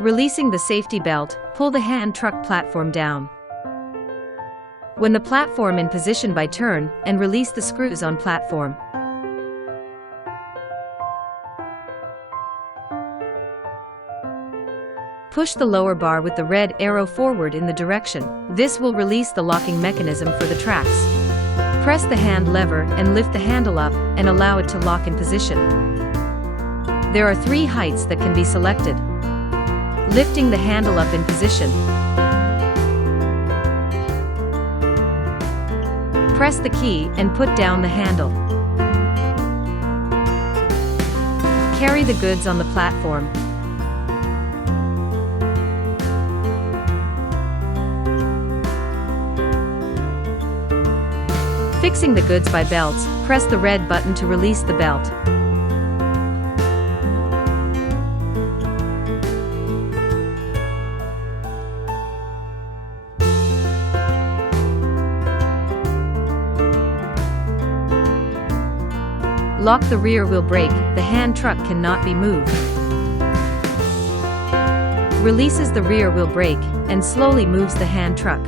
Releasing the safety belt, pull the hand truck platform down. When the platform in position by turn, and release the screws on platform. Push the lower bar with the red arrow forward in the direction. This will release the locking mechanism for the tracks. Press the hand lever and lift the handle up and allow it to lock in position. There are 3 heights that can be selected. Lifting the handle up in position. Press the key and put down the handle. Carry the goods on the platform. Fixing the goods by belts, press the red button to release the belt. Lock the rear wheel brake, the hand truck cannot be moved. Releases the rear wheel brake, and slowly moves the hand truck.